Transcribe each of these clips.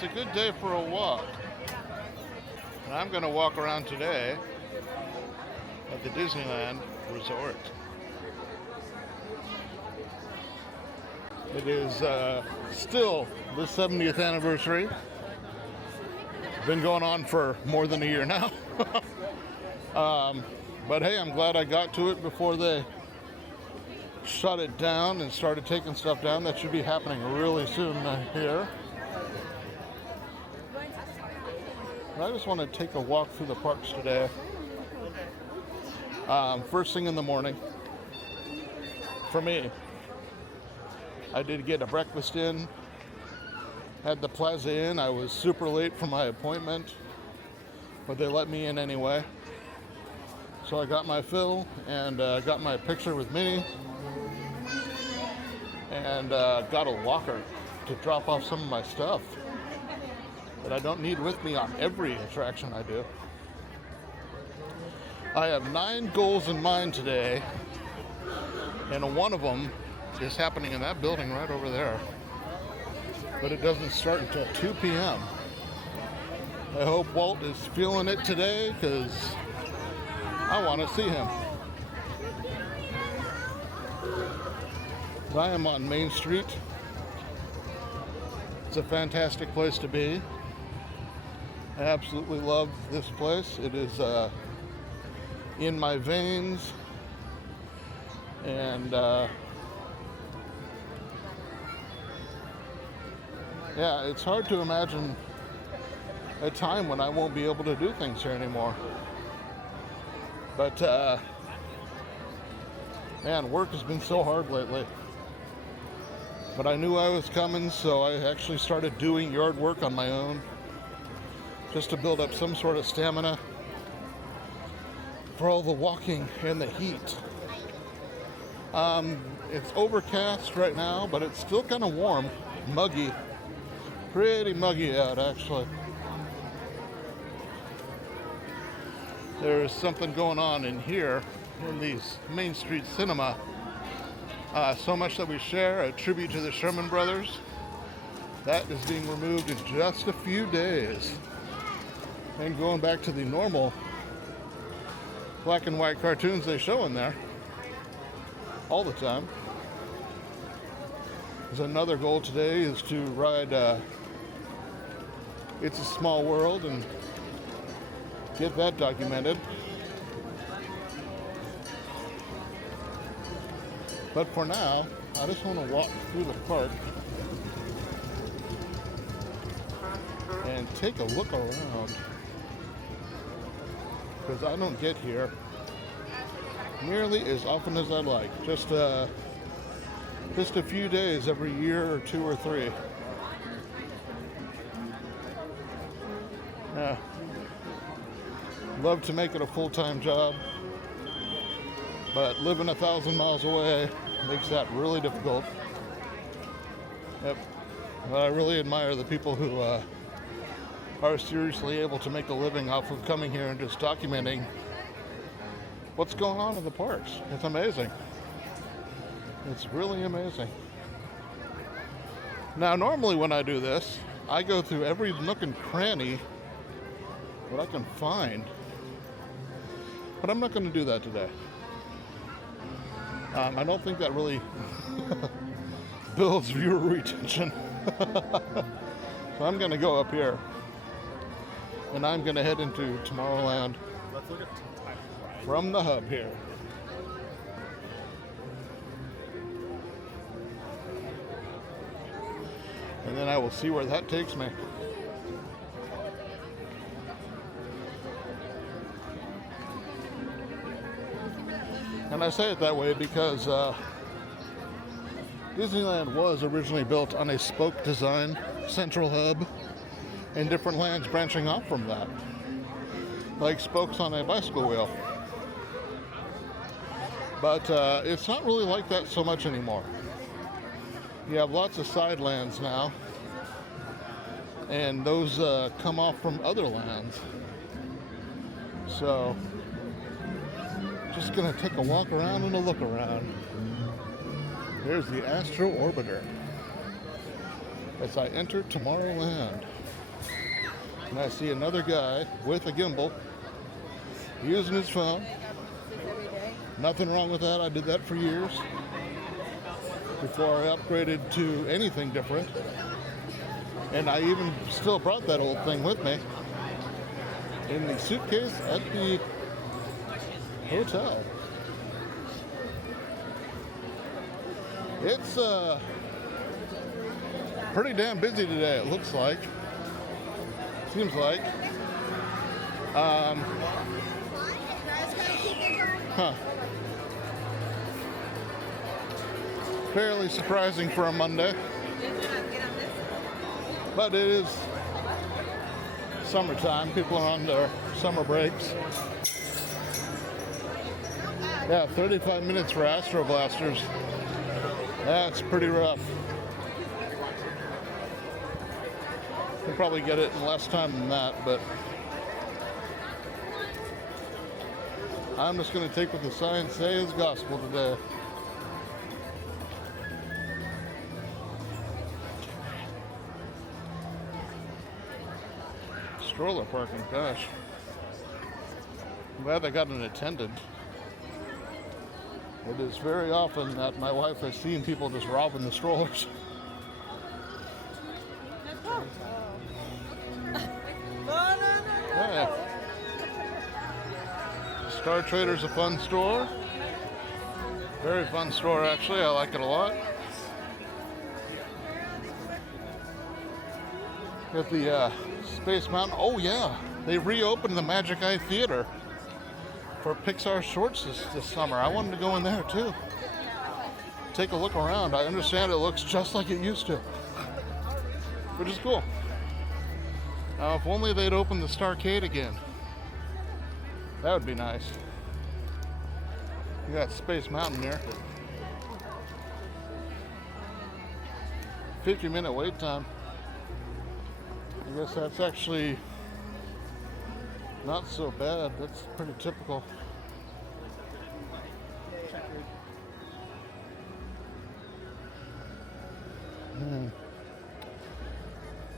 it's a good day for a walk. And I'm going to walk around today at the Disneyland Resort. It is still the 70th anniversary. Been going on for more than a year now. But hey, I'm glad I got to it before they shut it down and started taking stuff down. That should be happening really soon here. I just want to take a walk through the parks today. First thing in the morning, for me, I did get a breakfast in, had the Plaza Inn. I was super late for my appointment, but they let me in anyway. So I got my fill and got my picture with Minnie and got a locker to drop off some of my stuff that I don't need with me on every attraction I do. I have 9 goals in mind today, and one of them is happening in that building right over there. But it doesn't start until 2 p.m. I hope Walt is feeling it today because I want to see him. I am on Main Street. It's a fantastic place to be. I absolutely love this place. It is in my veins, and yeah, it's hard to imagine a time when I won't be able to do things here anymore. But man, work has been so hard lately. But I knew I was coming, so I actually started doing yard work on my own, just to build up some sort of stamina for all the walking and the heat. It's overcast right now, but it's still kind of warm, muggy, pretty muggy out actually. There's something going on in here in these Main Street Cinema. So Much That We Share, a tribute to the Sherman Brothers. That is being removed in just a few days. And going back to the normal black and white cartoons they show in there all the time. There's another goal today is to ride It's a Small World and get that documented. But for now, I just want to walk through the park and take a look around, because I don't get here nearly as often as I'd like. Just a few days every year or 2 or 3. Yeah. Love to make it a full-time job, but living 1,000 miles away makes that really difficult. Yep. But I really admire the people who are seriously able to make a living off of coming here and just documenting what's going on in the parks. It's amazing. It's really amazing. Now, normally when I do this, I go through every nook and cranny that I can find. But I'm not going to do that today. I don't think that really builds viewer retention. So I'm going to go up here. And I'm going to head into Tomorrowland. Let's look at from the hub here. And then I will see where that takes me. And I say it that way because Disneyland was originally built on a spoke design, central hub, and different lands branching off from that, like spokes on a bicycle wheel. But it's not really like that so much anymore. You have lots of side lands now, and those come off from other lands. So just gonna take a walk around and a look around. There's the Astro Orbiter as I enter Tomorrowland. And I see another guy with a gimbal using his phone. Nothing wrong with that. I did that for years before I upgraded to anything different. And I even still brought that old thing with me in the suitcase at the hotel. It's pretty damn busy today, it looks like. Seems like. Fairly surprising for a Monday. But it is summertime. People are on their summer breaks. Yeah, 35 minutes for Astro Blasters. That's pretty rough. You'll probably get it in less time than that, but I'm just going to take what the signs say is gospel today. Stroller parking, gosh. I'm glad they got an attendant. It is very often that my wife has seen people just robbing the strollers. Yeah. Star Trader's a fun store. Very fun store, actually. I like it a lot. At the Space Mountain. Oh, yeah. They reopened the Magic Eye Theater for Pixar shorts this summer. I wanted to go in there, too. Take a look around. I understand it looks just like it used to, which is cool. Now, if only they'd open the Starcade again. That would be nice. You got Space Mountain here. 50-minute wait time. I guess that's actually not so bad. That's pretty typical.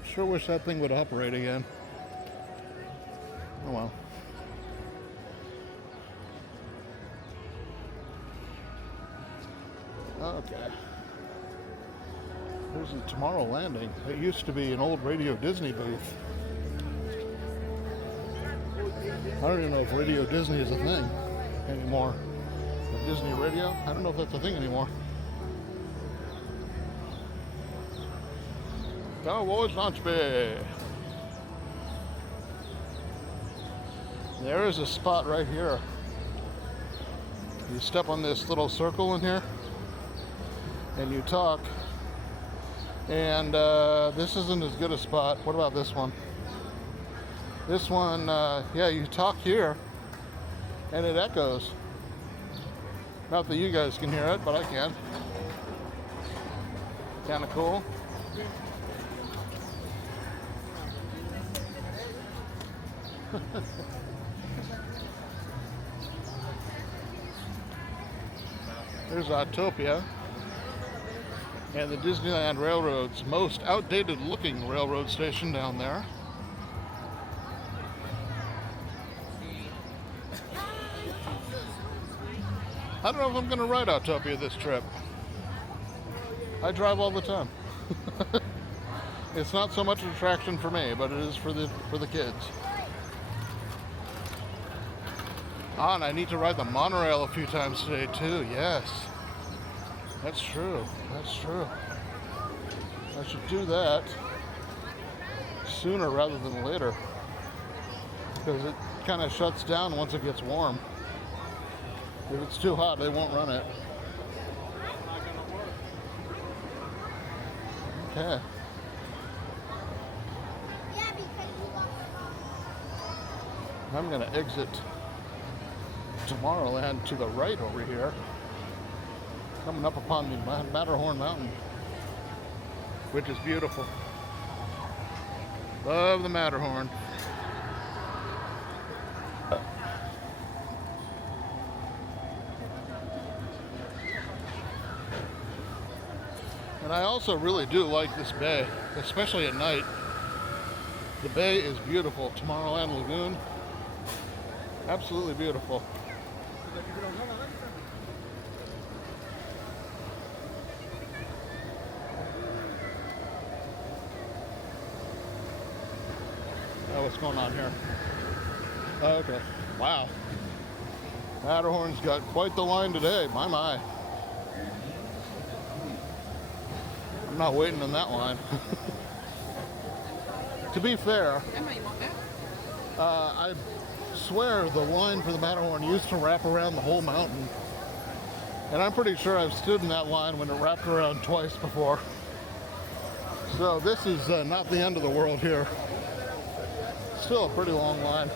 Sure wish that thing would operate again. Oh well. Okay. There's the Tomorrow Landing. It used to be an old Radio Disney booth. I don't even know if Radio Disney is a thing anymore. The Disney Radio? I don't know if that's a thing anymore. Star Wars Launch Bay. There is a spot right here. You step on this little circle in here and you talk. And this isn't as good a spot. What about this one? This one, yeah, you talk here and it echoes. Not that you guys can hear it, but I can. Kind of cool. There's Autopia and the Disneyland Railroad's most outdated looking railroad station down there. I don't know if I'm going to ride Autopia this trip. I drive all the time. It's not so much an attraction for me, but it is for the kids. Ah, and I need to ride the monorail a few times today too. Yes, that's true. That's true. I should do that sooner rather than later, because it kind of shuts down once it gets warm. If it's too hot, they won't run it. Okay. I'm going to exit Tomorrowland to the right over here, coming up upon the Matterhorn Mountain, which is beautiful. Love the Matterhorn. And I also really do like this bay, especially at night. The bay is beautiful. Tomorrowland Lagoon. Absolutely beautiful. Oh, what's going on here? Oh, okay. Wow. Matterhorn's got quite the line today. My. I'm not waiting in that line. To be fair, I swear the line for the Matterhorn used to wrap around the whole mountain. And I'm pretty sure I've stood in that line when it wrapped around twice before. So this is not the end of the world here. Still a pretty long line.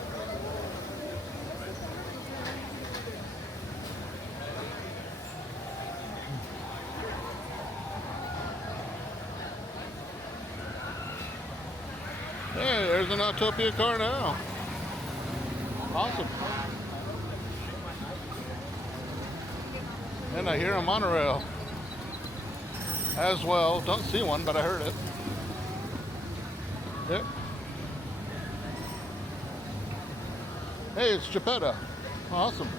Hey, there's an Autopia car now. Awesome. And I hear a monorail as well. Don't see one, but I heard it. Yep. Hey, it's Geppetto. Awesome.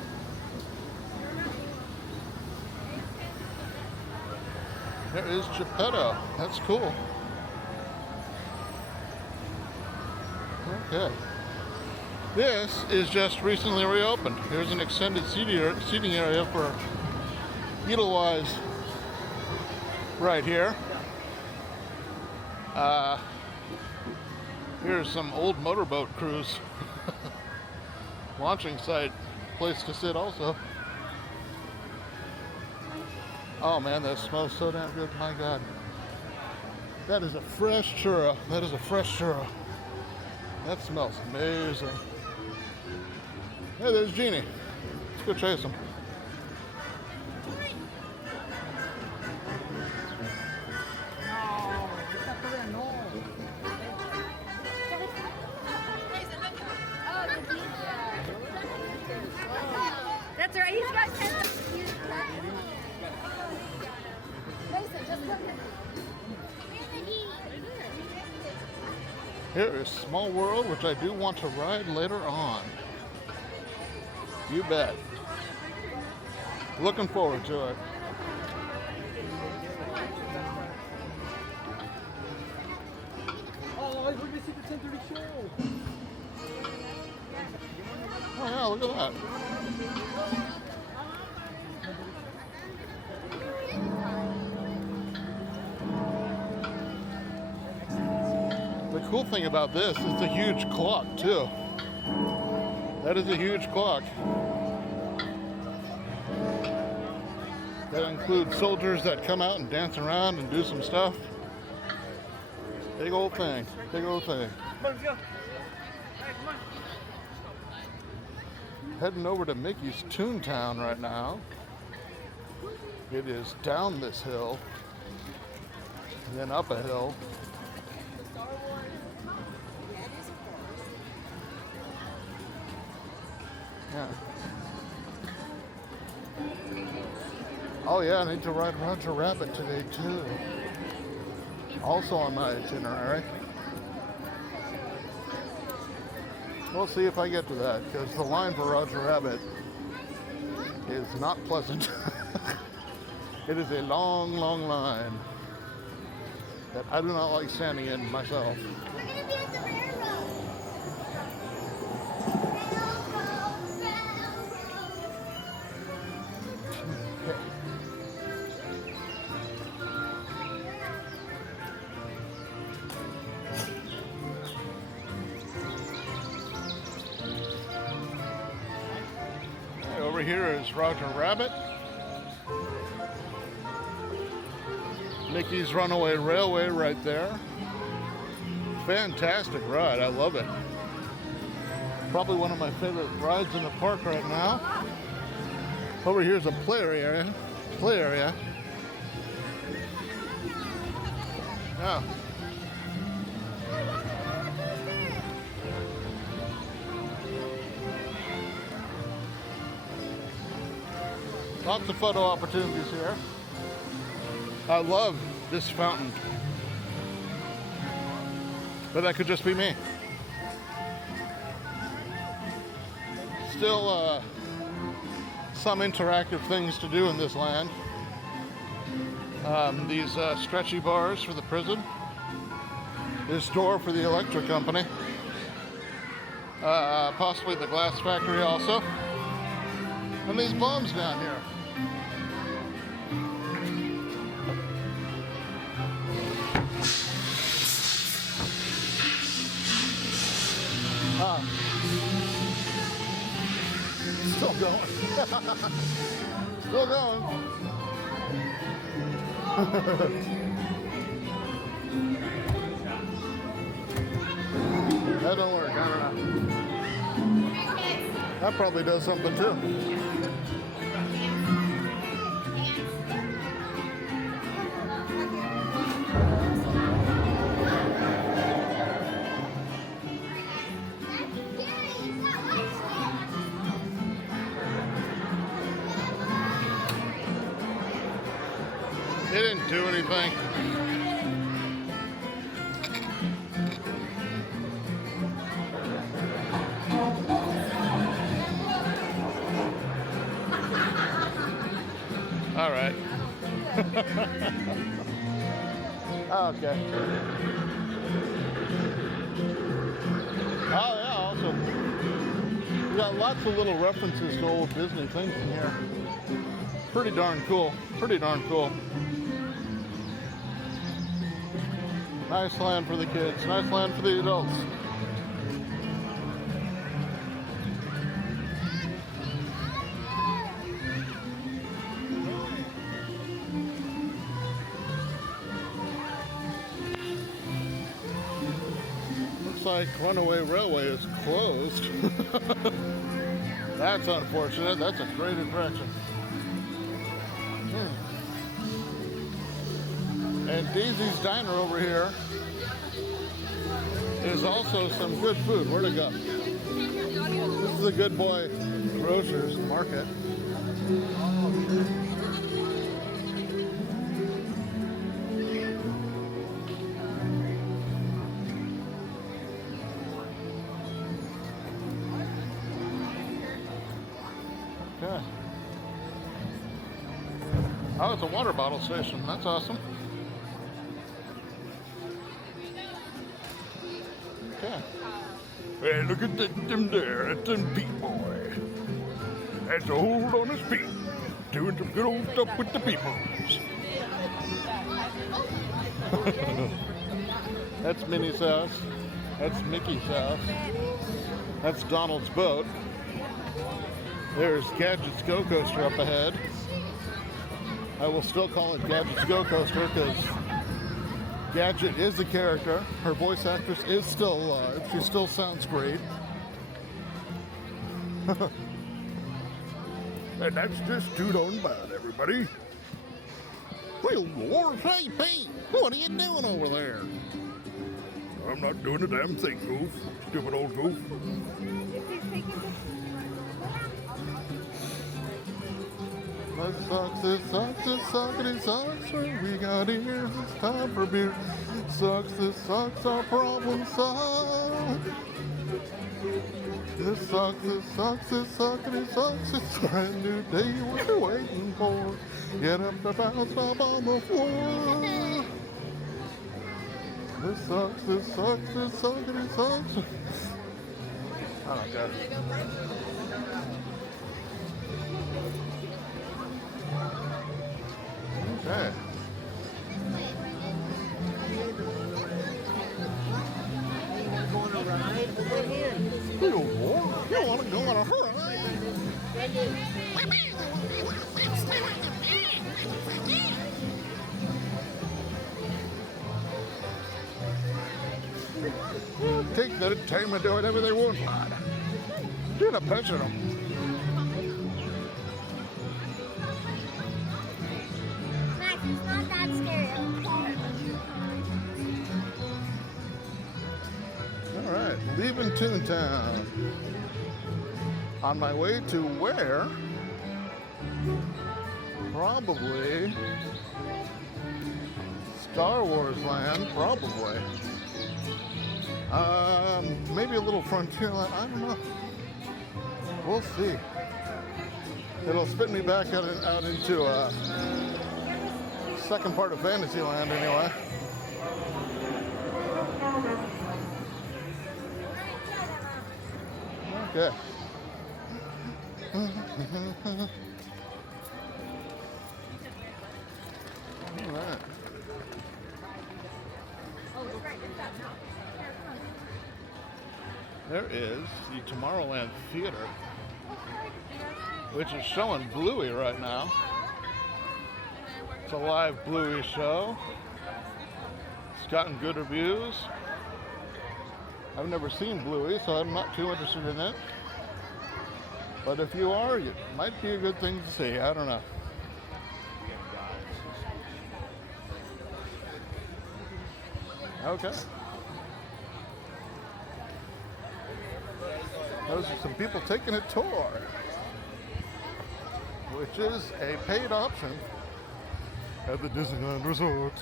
There is Geppetto. That's cool. Okay. This is just recently reopened. Here's an extended seating area for Edelweiss right here. Here's some old motorboat cruise launching site, place to sit also. Oh man, that smells so damn good. My God. That is a fresh churro. That is a fresh churro. That smells amazing. Hey, there's Genie. Let's go chase him. That's right. He's got 10. Mason, just look at Here is Small World, which I do want to ride later on. You bet. Looking forward to it. Oh, we're going to see the 10:30 show. Oh yeah, look at that. The cool thing about this is the huge clock too. That is a huge clock. That includes soldiers that come out and dance around and do some stuff. Big old thing. Big old thing. Come on, let's go. Hey, come on. Heading over to Mickey's Toontown right now. It is down this hill, then up a hill. Yeah. Oh yeah, I need to ride Roger Rabbit today too. Also on my itinerary. We'll see if I get to that, because the line for Roger Rabbit is not pleasant. It is a long, long line that I do not like standing in myself. Over here is Roger Rabbit. Mickey's Runaway Railway right there. Fantastic ride. I love it. Probably one of my favorite rides in the park right now. Over here is a play area. Yeah. Lots of photo opportunities here. I love this fountain. But that could just be me. Still some interactive things to do in this land. These stretchy bars for the prison. This door for the electric company. Possibly the glass factory also. And these bombs down here. Still going. Still going. That don't work. I don't know. That probably does something too. It didn't do anything. All right. Okay. Oh yeah, also we got lots of little references to old Disney things in here. Pretty darn cool. Pretty darn cool. Nice land for the kids. Nice land for the adults. Looks like Runaway Railway is closed. That's unfortunate. That's a great attraction. And Daisy's Diner over here is also some good food. Where'd it go? This is a Good Boy Grocer's Market. Okay. Oh, it's a water bottle station. That's awesome. Okay. Hey, look at them there. That's them Pete boy. That's a hold on his feet. Doing some good old stuff with the peoples. That's Minnie's house. That's Mickey's house. That's Donald's boat. There's Gadget's Go Coaster up ahead. I will still call it Gadget's Go Coaster because Gadget is the character. Her voice actress is still alive. She still sounds great. And that's just toot on by, everybody. Well, Lord, hey, Pete, what are you doing over there? I'm not doing a damn thing, Goof. Stupid old Goof. It sucks, it sucks, it suckity sucks. When we got ears, it's time for beer. Sucks, it sucks, our problem solved. This sucks, it sucks, it suckity sucks. It's a brand new day, what you waiting for? Get up and bounce up on the floor. This sucks, it sucks, it suckity sucks. I don't know. Okay. You want to go on a ride? Take the time and do whatever they want, lad. Do the pleasure them. Max, it's not that scary, okay? All right, leaving Toontown. On my way to where? Probably Star Wars Land, probably. Maybe a little Frontierland. I don't know. We'll see. It'll spit me back out into second part of Fantasyland anyway. Okay. All right. There is the Tomorrowland Theater, which is showing Bluey right now. It's a live Bluey show. It's gotten good reviews. I've never seen Bluey, so I'm not too interested in it. But if you are, it might be a good thing to see. I don't know. Okay. Those are some people taking a tour, which is a paid option at the Disneyland Resort.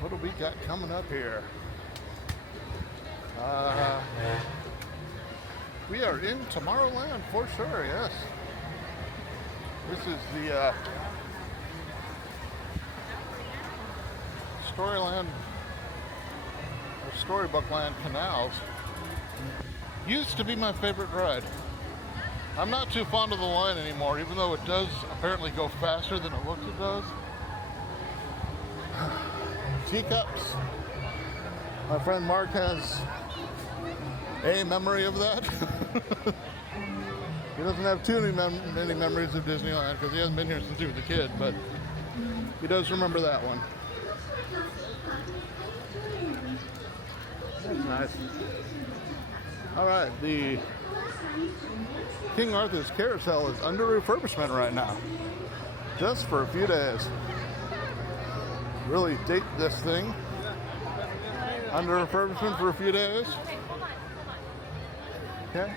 What do we got coming up here? We are in Tomorrowland for sure, yes. This is the Storyland or Storybookland Canals. Used to be my favorite ride. I'm not too fond of the line anymore, even though it does apparently go faster than it looks it does. Teacups. My friend Mark has a memory of that. He doesn't have too many memories of Disneyland because he hasn't been here since he was a kid, but he does remember that one. That's nice. All right, the King Arthur's Carousel is under refurbishment right now, just for a few days. Really date this thing. Under refurbishment for a few days. Okay.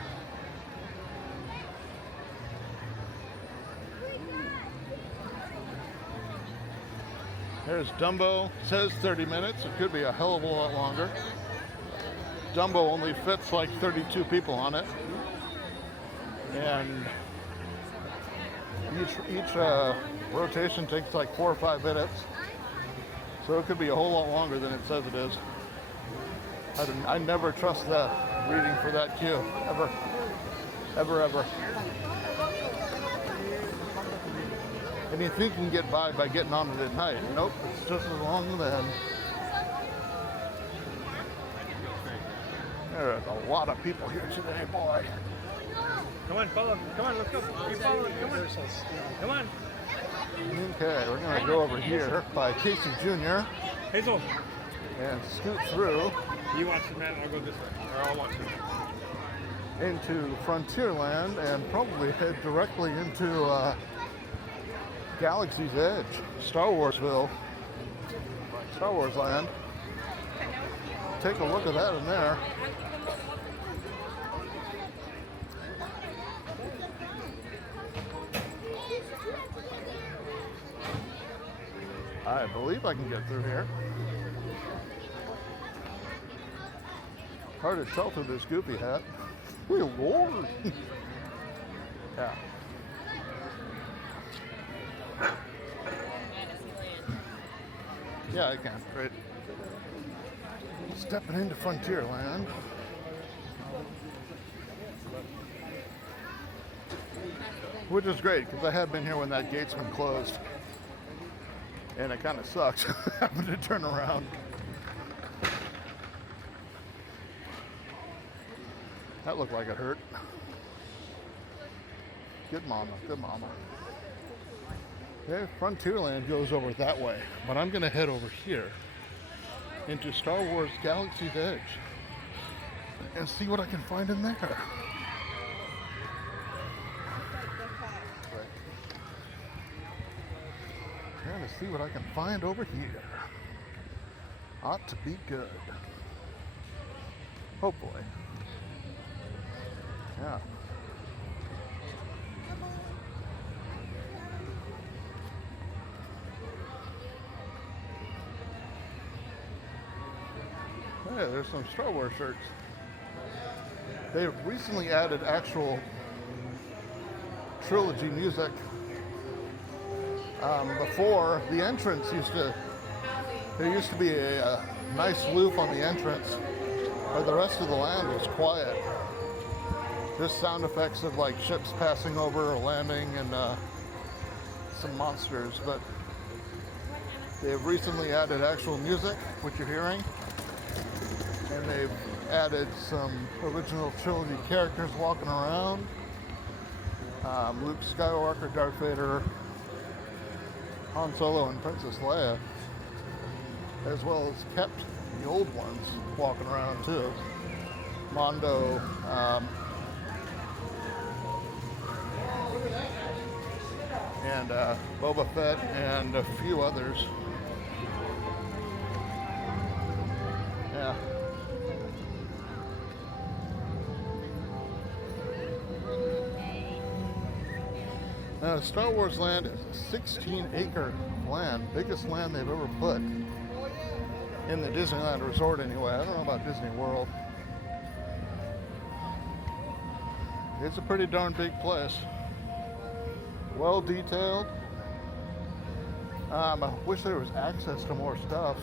There's Dumbo. It says 30 minutes. It could be a hell of a lot longer. Dumbo only fits like 32 people on it. And each rotation takes like 4 or 5 minutes. So it could be a whole lot longer than it says it is. I never trust that reading for that queue. Ever. Ever, ever. And you think you can get by getting on it at night. Nope, it's just as long then. There is a lot of people here today, boy. Come on, follow. Come on, let's go. Keep following. Come on. Come on. Okay, we're going to go over here by Casey Jr. Hazel. and scoot through. You watch it, man. I'll go this way. Or I'll watch it. Into Frontierland and probably head directly into Galaxy's Edge, Star Wars Land. Take a look at that in there. I believe I can get through here. Hard to tell through this goofy hat. Good Lord. Yeah. Yeah, I can. Right. Stepping into Frontierland. Which is great, because I have been here when that gate's been closed. And it kind of sucks having to turn around. That looked like it hurt. Good mama, good mama. Okay, Frontierland goes over that way, but I'm gonna head over here into Star Wars Galaxy's Edge and see what I can find in there. Trying to see what I can find over here. Ought to be good. Hopefully. Yeah. Hey, there's some Star Wars shirts. They've recently added actual trilogy music. Before, the entrance there used to be a nice loop on the entrance, but the rest of the land was quiet. Just sound effects of like ships passing over or landing and some monsters, but they've recently added actual music, which you're hearing, and they've added some original trilogy characters walking around. Luke Skywalker, Darth Vader, Han Solo, and Princess Leia, as well as kept the old ones walking around too. Mondo, and Boba Fett, and a few others. Yeah. Now, Star Wars land is a 16-acre land, biggest land they've ever put in the Disneyland Resort anyway. I don't know about Disney World. It's a pretty darn big place. Well detailed. I wish there was access to more stuff,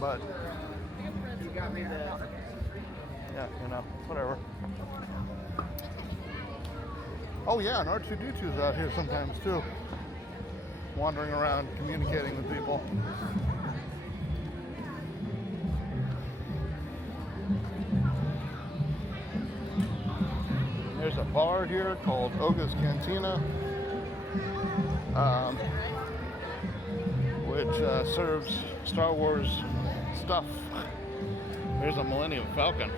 but yeah, you know, whatever. Oh yeah, and R2-D2's out here sometimes too, wandering around, communicating with people. There's a bar here called Oga's Cantina, which serves Star Wars stuff. There's a Millennium Falcon.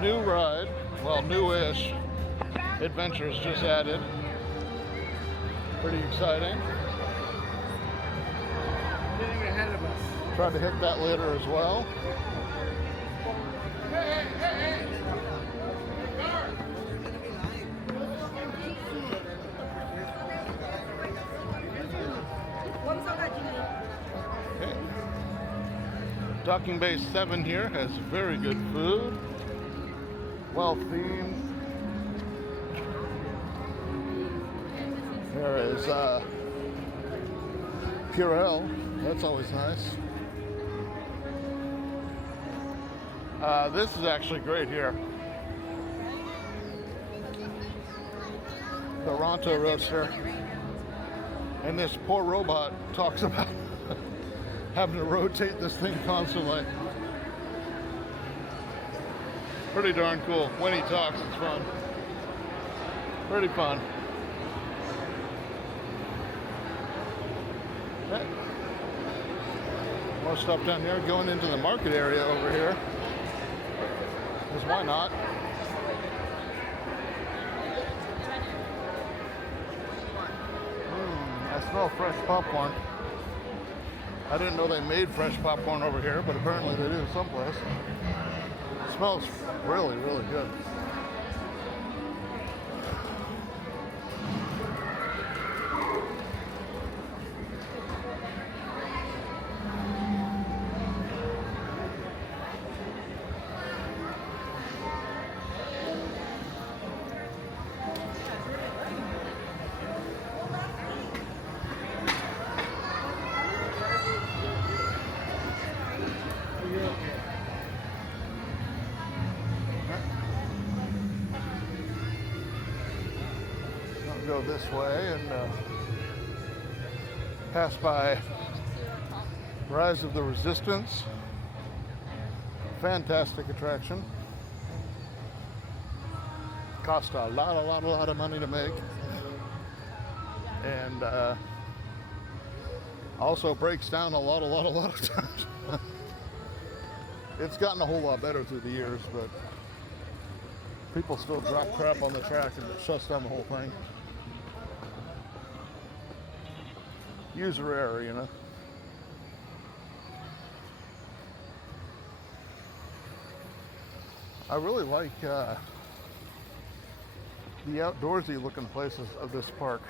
New ride, well, new-ish. Adventures just added. Pretty exciting. Getting ahead of us. Tried to hit that later as well. Okay. Docking Bay 7 here has very good food. Well themed. There is Purell. That's always nice. This is actually great here. The Ronto roaster. And this poor robot talks about having to rotate this thing constantly. Pretty darn cool. When he talks, it's fun. Pretty fun. Okay. More stuff down here. Going into the market area over here. Because why not? I smell fresh popcorn. I didn't know they made fresh popcorn over here, but apparently they do someplace. It smells really, really good. Go this way and pass by Rise of the Resistance. Fantastic attraction. Cost a lot of money to make. And also breaks down a lot of times. It's gotten a whole lot better through the years, but people still drop crap on the track and it shuts down the whole thing. User error, you know. I really like the outdoorsy looking places of this park.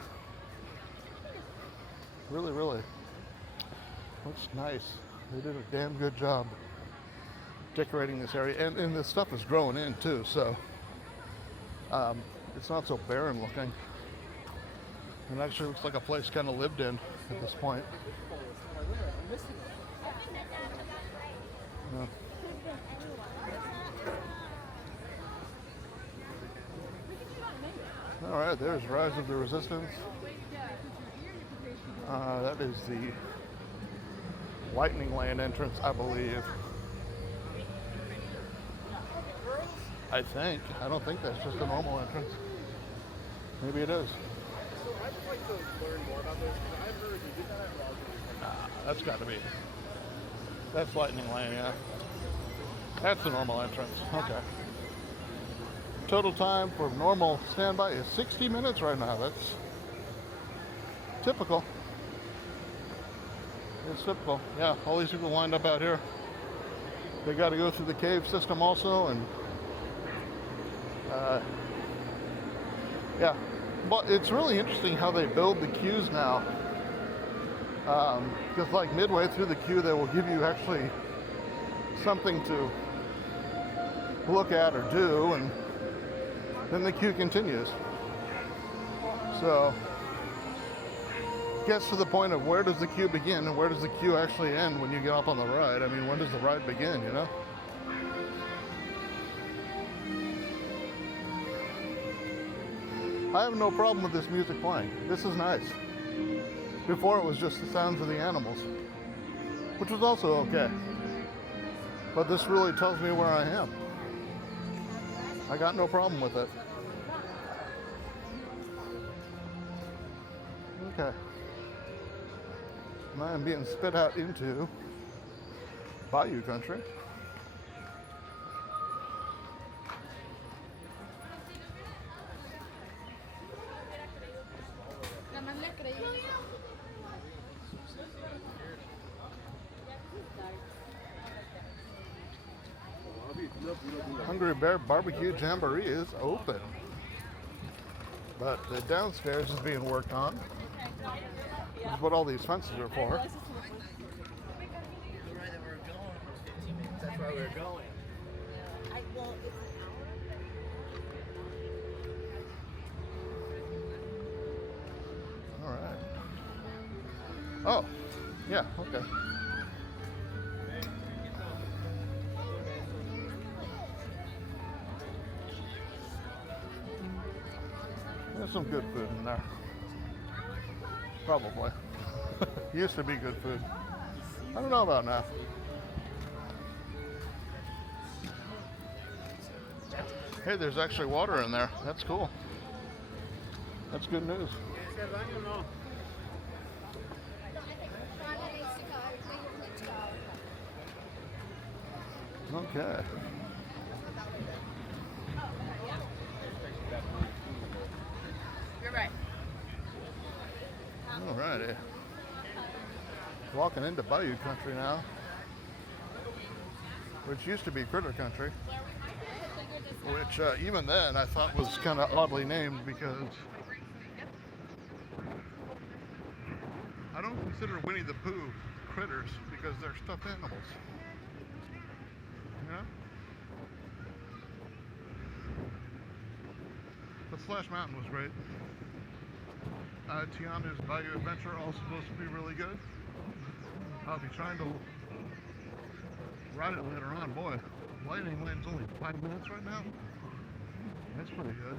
Really looks nice. They did a damn good job decorating this area, and this stuff is growing in too, so it's not so barren looking. It actually looks like a place kind of lived in at this point. Yeah. All right, there's Rise of the Resistance. That is the Lightning Lane entrance, I believe. I think. I don't think that's just a normal entrance. Maybe it is. So I'd like to learn more about those because I've heard you did that at Roswell. That's got to be. That's Lightning Lane, yeah. That's the normal entrance. Okay. Total time for normal standby is 60 minutes right now. That's typical. It's typical. Yeah, all these people lined up out here. They got to go through the cave system also, and yeah. But it's really interesting how they build the queues now. Because like midway through the queue, they will give you actually something to look at or do, and then the queue continues. So it gets to the point of where does the queue begin and where does the queue actually end when you get up on the ride? I mean, when does the ride begin, you know? I have no problem with this music playing. This is nice. Before it was just the sounds of the animals, which was also okay. But this really tells me where I am. I got no problem with it. Okay. And I am being spit out into Bayou Country. Hungry Bear Barbecue Jamboree is open, but the downstairs is being worked on. This is what all these fences are for. That's where we're going. All right. Oh, yeah, okay. There's some good food in there. Probably. Used to be good food. I don't know about now. Hey, there's actually water in there. That's cool. That's good news. Okay. You're right. Alrighty. Walking into Bayou Country now, which used to be Critter Country, which even then I thought was kind of oddly named because I don't consider Winnie the Pooh critters because they're stuffed animals. You know? But Splash Mountain was great. Tiana's Bayou Adventure also supposed to be really good. I'll be trying to ride it later on. Boy, Lightning Lane's only 5 minutes right now. That's pretty good.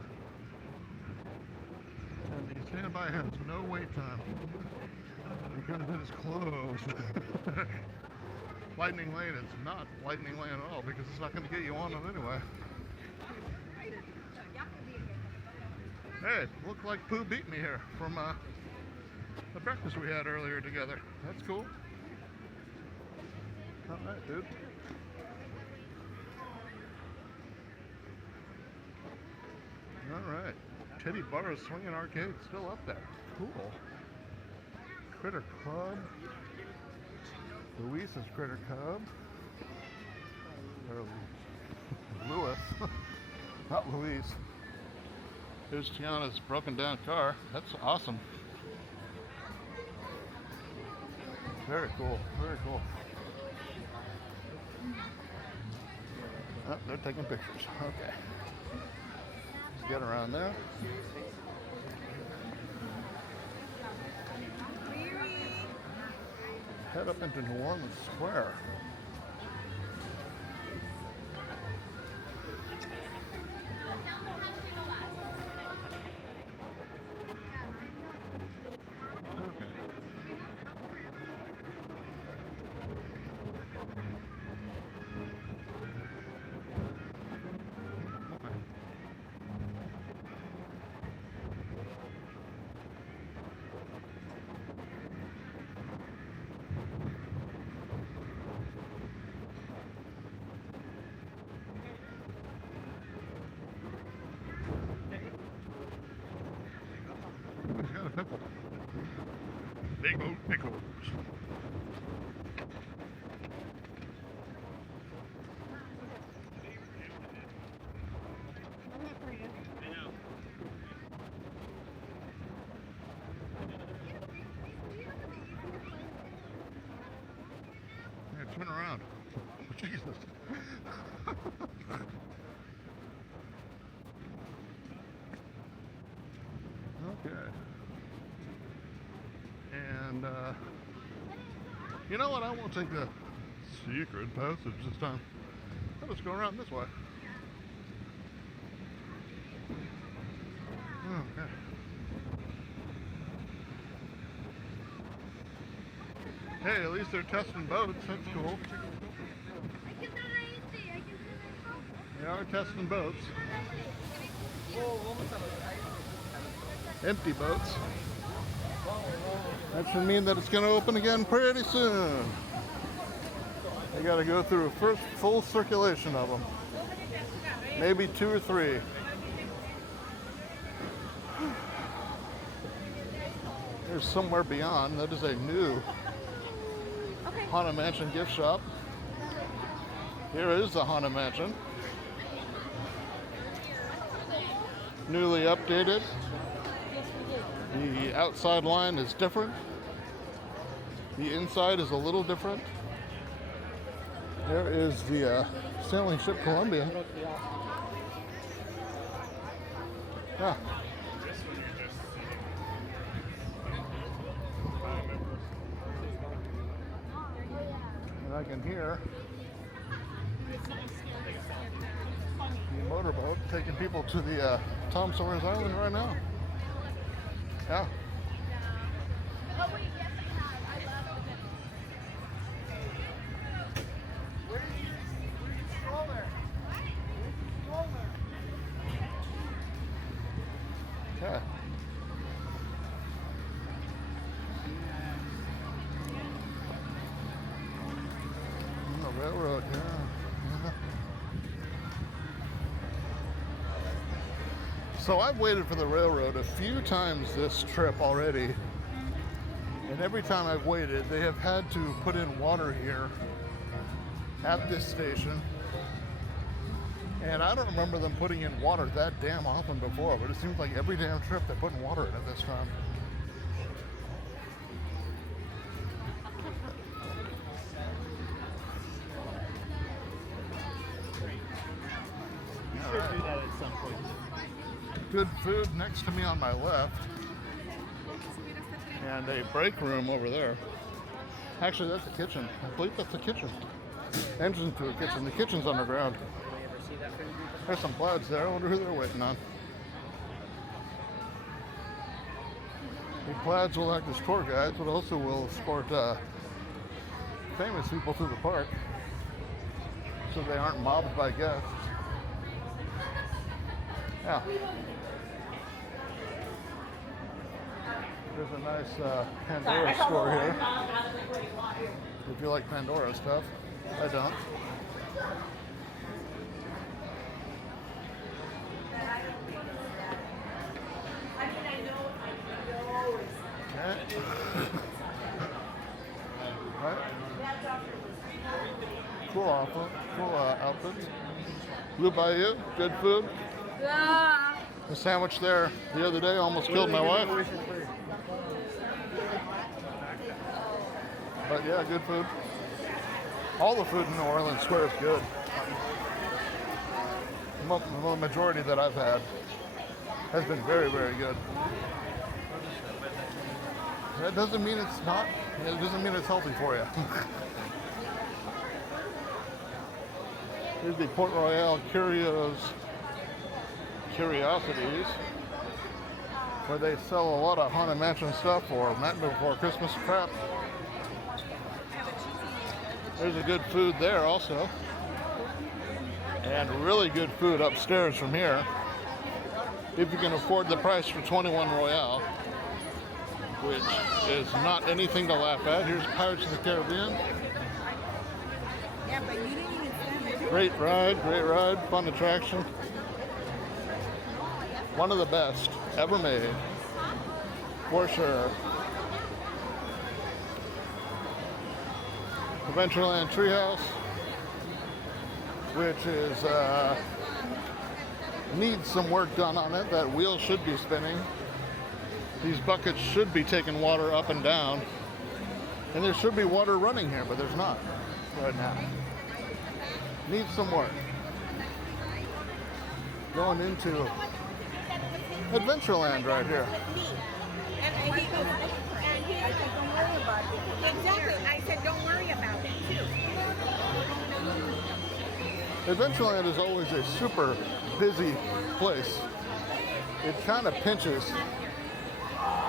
And the standby has no wait time because it is closed. Lightning Lane is not Lightning Lane at all because it's not going to get you on it anyway. Hey, looked like Pooh beat me here from the breakfast we had earlier together. That's cool. All right, dude. All right. Teddy Bar's Swinging Arcade still up there. Cool. Critter Club. Luis's Critter Club. Or Louis. Not Louise. Here's Tiana's broken down car. That's awesome. Very cool. Very cool. Oh, they're taking pictures. Okay. Let's get around there. Head up into New Orleans Square. He's got a pickle. Big old pickles. Yeah, turn around. Jesus. Okay. And, you know what? I won't take the secret passage this time. I'll just go around this way. Okay. Hey, at least they're testing boats. That's cool. They are testing boats. Empty boats. That should mean that it's going to open again pretty soon. They got to go through a first full circulation of them. Maybe 2 or 3. There's Somewhere Beyond. That is a new Haunted Mansion gift shop. Here is the Haunted Mansion. Newly updated. The outside line is different. The inside is a little different. There is the sailing ship Columbia. Ah. And I can hear the motorboat taking people to the Tom Sawyer's Island right now. Yeah. Oh wait, yes I have. I love it. Where's your stroller? Okay. The railroad, yeah. So I've waited for the railroad a few times this trip already. And every time I've waited, they have had to put in water here at this station. And I don't remember them putting in water that damn often before, but it seems like every damn trip they're putting water in it this time. You should do that at some point. Good food next to me on my left. And a break room over there. Actually, that's the kitchen. I believe that's the kitchen. Entrance to a kitchen. The kitchen's underground. There's some plaids there. I wonder who they're waiting on. The plaids will act as tour guides, but also will escort famous people through the park so they aren't mobbed by guests. Yeah. There's a nice Pandora store here. If you like Pandora stuff. I don't. Okay. Right. Cool offer. Cool outfits. Blue Bayou. Good food. Yeah. The sandwich there the other day almost killed my wife. But yeah, good food. All the food in New Orleans Square is good. The majority that I've had has been very, very good. That doesn't mean it's not. It doesn't mean it's healthy for you. Here's the Port Royale Curiosities, where they sell a lot of Haunted Mansion stuff or Nightmare Before Christmas crap. There's a good food there also. And really good food upstairs from here. If you can afford the price for 21 Royale, which is not anything to laugh at. Here's Pirates of the Caribbean. Yeah, but you didn't even stand Great ride, fun attraction. One of the best ever made, for sure. Adventureland Treehouse, which is needs some work done on it. That wheel should be spinning. These buckets should be taking water up and down, and there should be water running here, but there's not right now. Needs some work. Going into Adventureland right here. And he goes, and he said, don't worry about it. Exactly. I said, don't worry about it, too. Adventureland is always a super busy place. It kind of pinches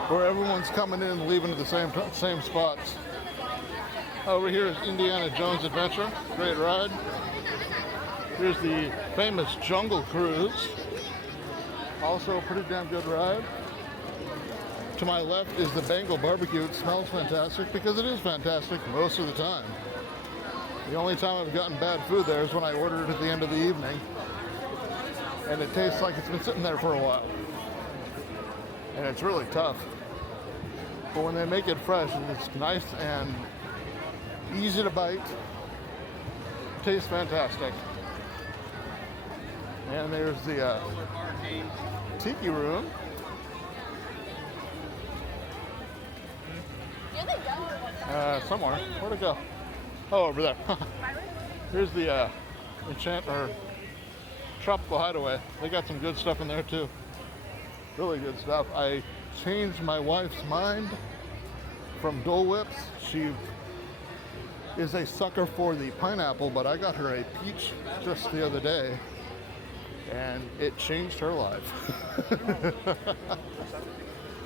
where everyone's coming in and leaving at the same spots. Over here is Indiana Jones Adventure. Great ride. Here's the famous Jungle Cruise. Also a pretty damn good ride. To my left is the Bengal Barbecue. It smells fantastic because it is fantastic most of the time. The only time I've gotten bad food there is when I ordered it at the end of the evening. And it tastes like it's been sitting there for a while. And it's really tough. But when they make it fresh, it's nice and easy to bite. Tastes fantastic. And there's the Tiki Room. Somewhere. Where'd it go? Oh, over there. Here's the Tropical Hideaway. They got some good stuff in there too. Really good stuff. I changed my wife's mind from Dole Whips. She is a sucker for the pineapple, but I got her a peach just the other day, and it changed her life.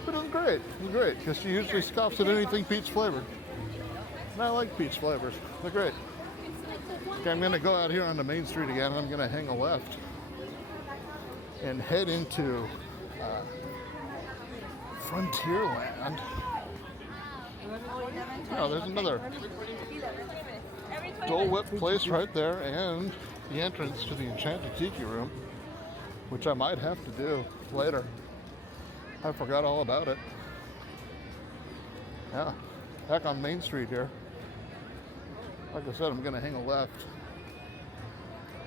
But it was great. It was great because she usually scoffs at anything peach flavored. And I like peach flavors. They're great. Okay, I'm going to go out here on the main street again, and I'm going to hang a left and head into Frontierland. Oh, there's another Dole Whip place right there, and the entrance to the Enchanted Tiki Room, which I might have to do later. I forgot all about it. Yeah, back on Main Street here. Like I said, I'm going to hang a left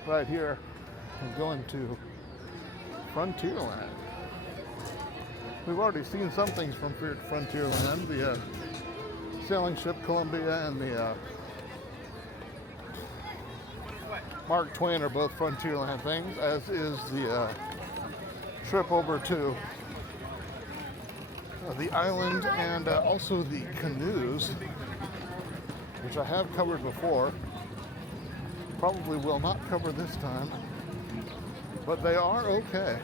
right here and go into Frontierland. We've already seen some things from Frontierland. The sailing ship Columbia and the Mark Twain are both Frontierland things, as is the trip over to the island and also the canoes, which I have covered before. Probably will not cover this time, but they are okay.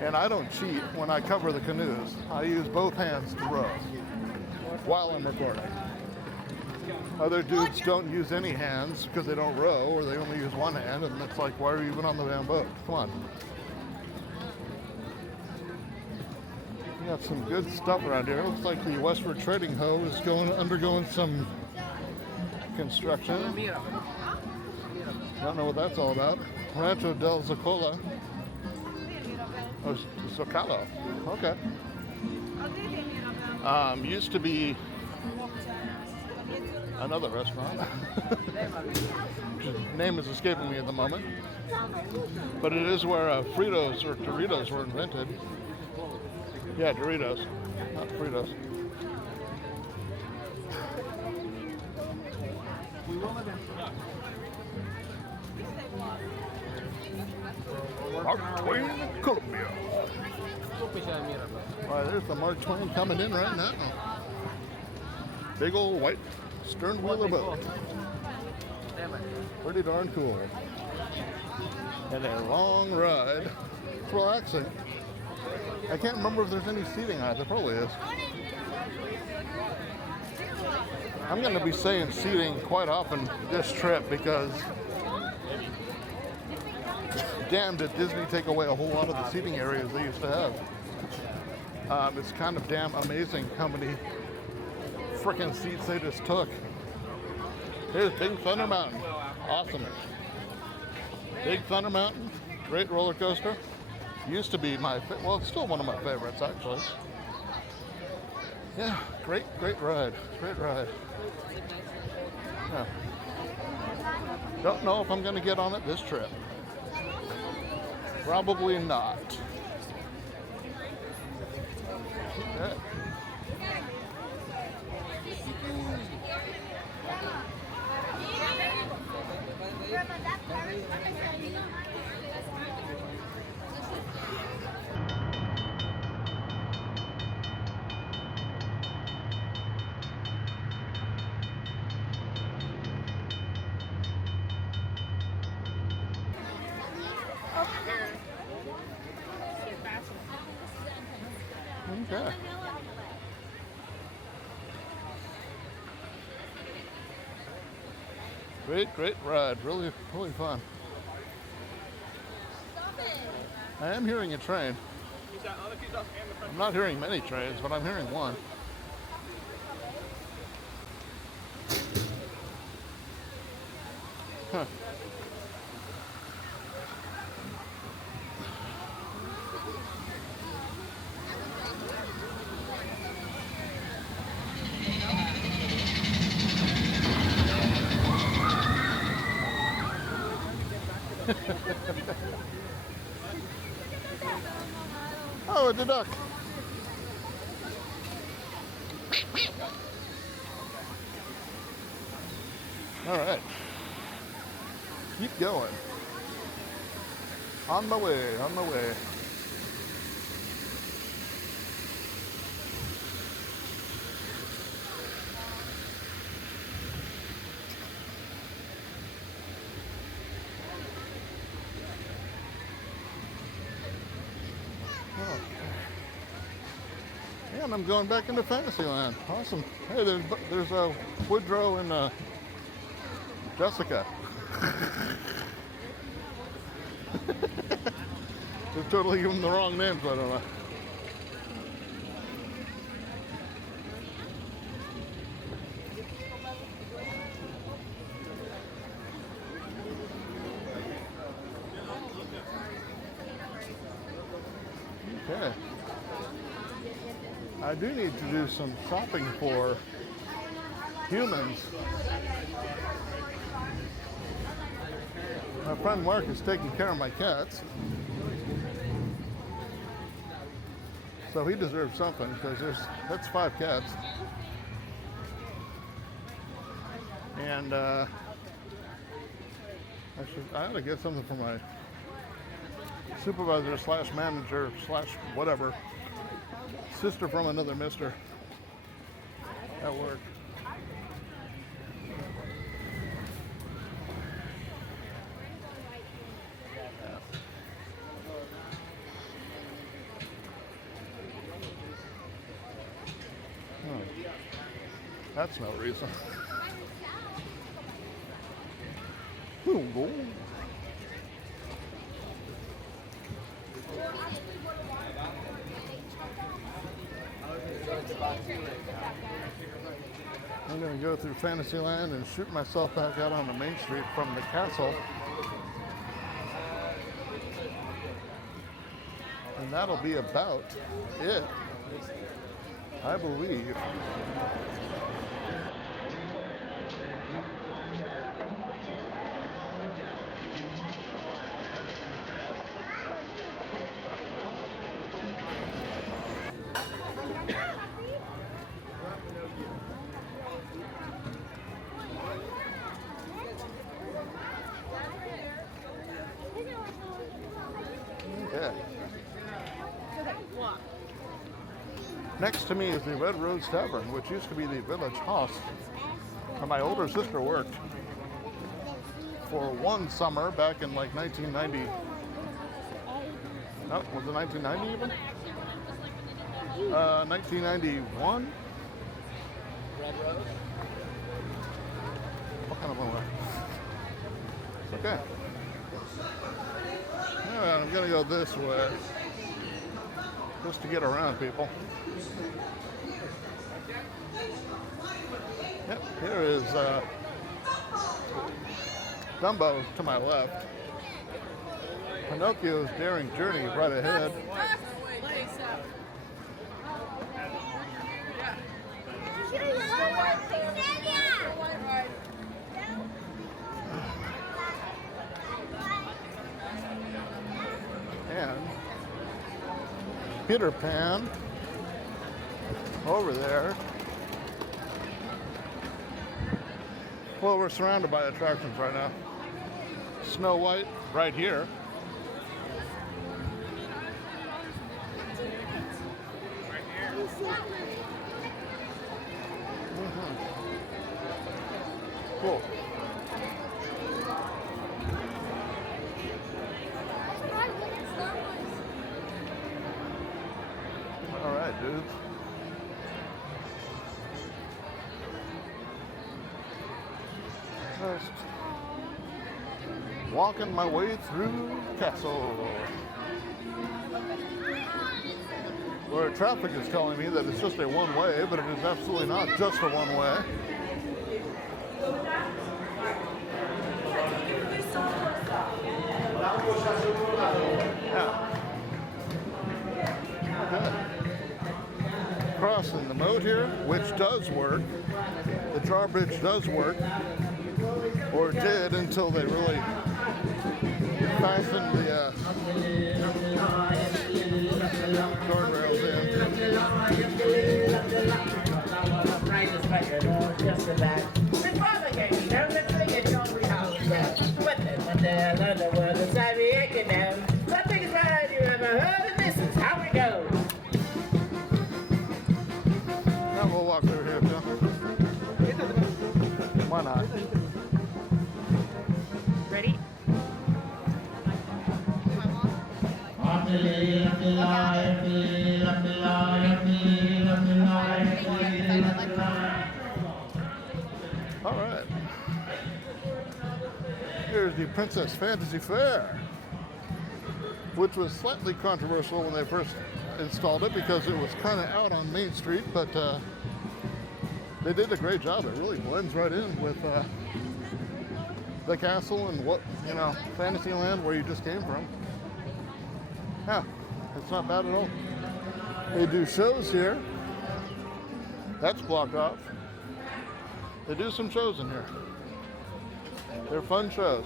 And I don't cheat when I cover the canoes. I use both hands to row while I'm recording. Other dudes don't use any hands because they don't row, or they only use one hand, and it's like, why are you even on the damn boat? Come on. We got some good stuff around here. Looks like the Westward Trading Hoe is undergoing some construction. Don't know what that's all about. Rancho del Zocalo. Oh, Zocalo. Okay. Used to be another restaurant. Name is escaping me at the moment. But it is where Fritos or Doritos were invented. Yeah, Doritos, not Fritos. Mark Twain, Columbia. All right, there's the Mark Twain coming in right now. Big old white stern wheeler boat. Pretty darn cool. And a long ride. It's relaxing. I can't remember if there's any seating on it. There probably is. I'm going to be saying seating quite often this trip because damn, did Disney take away a whole lot of the seating areas they used to have. It's kind of damn amazing how many freaking seats they just took. Here's Big Thunder Mountain. Awesome. Big Thunder Mountain, great roller coaster. Used to be well, it's still one of my favorites actually. Yeah, great ride. Great ride. Yeah. Don't know if I'm going to get on it this trip. Probably not. Okay. Okay. Great ride. Really fun. I am hearing a train. I'm not hearing many trains, but I'm hearing one. Huh. Oh, it's a duck. All right. Keep going. On my way. And I'm going back into Fantasyland. Awesome. Hey, there's Woodrow and Jessica. They're totally giving them the wrong names, I don't know. Okay. I do need to do some shopping for humans. My friend Mark is taking care of my cats. So he deserves something because that's 5 cats. And I ought to get something for my supervisor slash manager slash whatever. Sister from another mister at work. Oh, that's no reason. I'm going to go through Fantasyland and shoot myself back out onto Main Street from the castle. And that'll be about it, I believe. Okay. Next to me is the Red Rose Tavern, which used to be the village house where my older sister worked for one summer back in like 1990. No, was it 1990 even? 1991? Red Rose? What kind of one? Okay. Alright, I'm gonna go this way. Just to get around people. Yep, here is Dumbo to my left. Pinocchio's Daring Journey right ahead. And Peter Pan over there. Well, we're surrounded by attractions right now. Snow White right here. Cool. All right, dudes. Just walking my way through Castle, where traffic is telling me that it's just a one-way, but it is absolutely not just a one-way. Yeah. Okay. Crossing the moat here, which does work. The drawbridge does work, or did until they really fastened the guardrails in. Now we'll walk through here, Phil. Why not? Ready? All right. Here's the Princess Fantasy Fair, which was slightly controversial when they first installed it because it was kind of out on Main Street, but they did a great job. It really blends right in with the castle and what, you know, Fantasyland where you just came from. Yeah, it's not bad at all. They do shows here. That's blocked off. They do some shows in here. They're fun shows.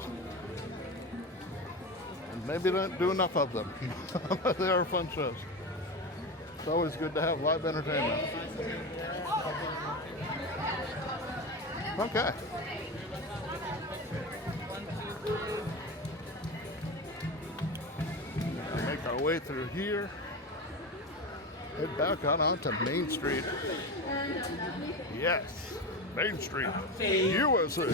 And maybe don't do enough of them. They are fun shows. It's always good to have live entertainment. Okay. Make our way through here. Head back out onto Main Street. Yes, Main Street, USA.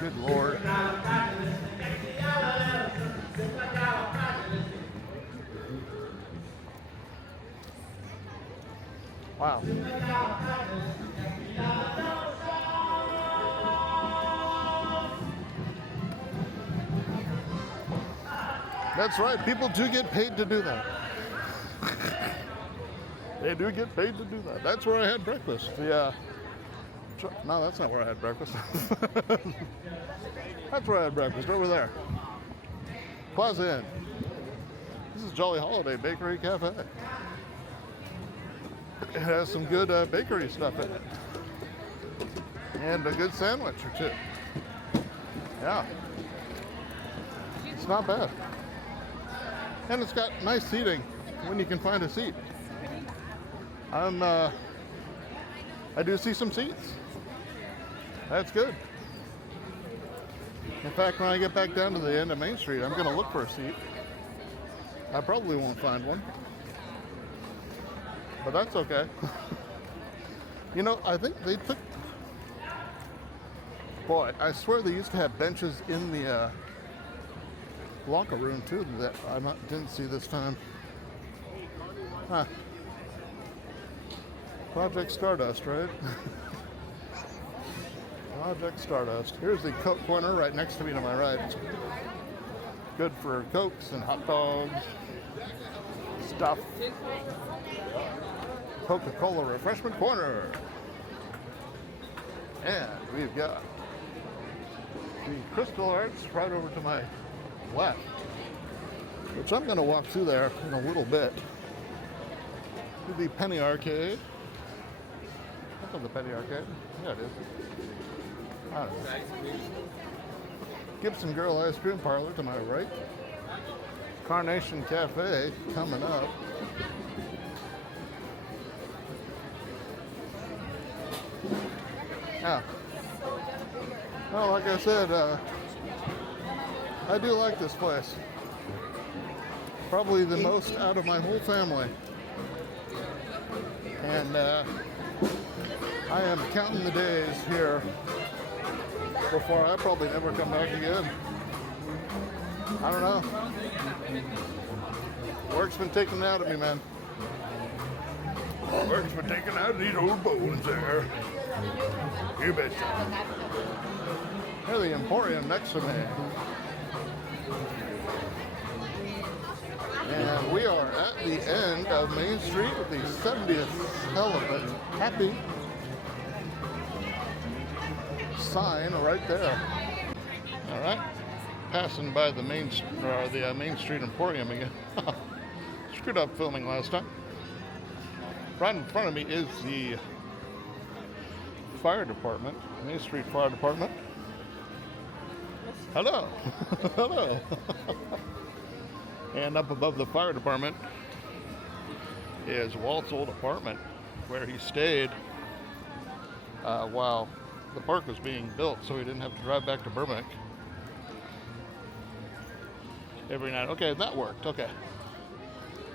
Good Lord. Wow. That's right. People do get paid to do that. They do get paid to do that. That's where I had breakfast. No, that's not where I had breakfast. That's where I had breakfast, over there. Plaza Inn. This is Jolly Holiday Bakery Cafe. It has some good bakery stuff in it. And a good sandwich or two. Yeah. It's not bad. And it's got nice seating when you can find a seat. I do see some seats. That's good. In fact, when I get back down to the end of Main Street, I'm going to look for a seat. I probably won't find one. But that's okay. You know, I think they took... Boy, I swear they used to have benches in the locker room too that I didn't see this time. Huh. Project Stardust, right? Project Stardust. Here's the Coke corner right next to me to my right. It's good for Cokes and hot dogs. Stuff. Coca-Cola refreshment corner. And we've got the Crystal Arts right over to my left, which I'm going to walk through there in a little bit. To the Penny Arcade. That's not the Penny Arcade. Yeah, it is. I don't know. Gibson Girl Ice Cream Parlor to my right. Carnation Cafe coming up. Yeah. Well, like I said, I do like this place. Probably the most out of my whole family. And I am counting the days here before I probably never come back again. I don't know. Work's been taken out of me, man. Work's been taken out of these old bones there. You betcha. Here's the Emporium next to me. And we are at the end of Main Street with the 70th Elephant Happy sign right there. All right, passing by the Main Street Emporium again. Screwed up filming last time. Right in front of me is the fire department, Main Street Fire Department. Hello. Hello. And up above the fire department is Walt's old apartment where he stayed while the park was being built, so he didn't have to drive back to Burbank every night. Okay, that worked. Okay.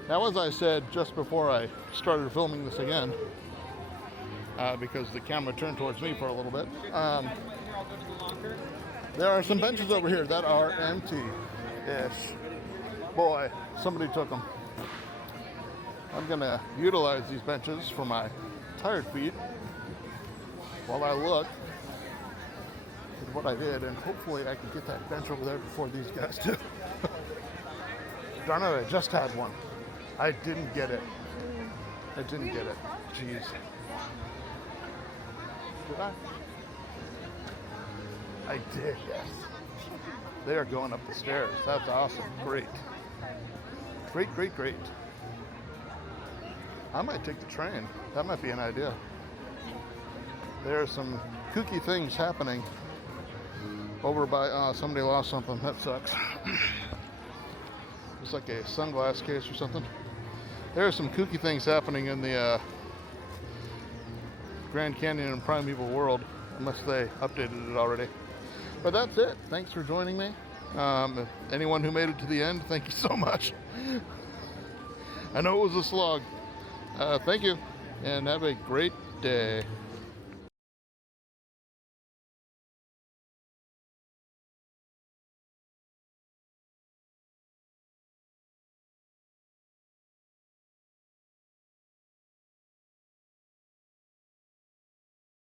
Now, as I said just before I started filming this again, because the camera turned towards me for a little bit, there are some benches over here that are empty-ish. Boy, somebody took them. I'm going to utilize these benches for my tired feet while I look at what I did, and hopefully I can get that bench over there before these guys do. Darn it, I just had one. I didn't get it. I didn't get it. Jeez. Did I? I did, yes. They are going up the stairs. That's awesome. Great. Great, great, great. I might take the train. That might be an idea. There are some kooky things happening over by, somebody lost something. That sucks. It's like a sunglass case or something. There are some kooky things happening in the Grand Canyon and Primeval World, unless they updated it already. But that's it. Thanks for joining me. Anyone who made it to the end, thank you so much. I know it was a slog. Thank you, and have a great day.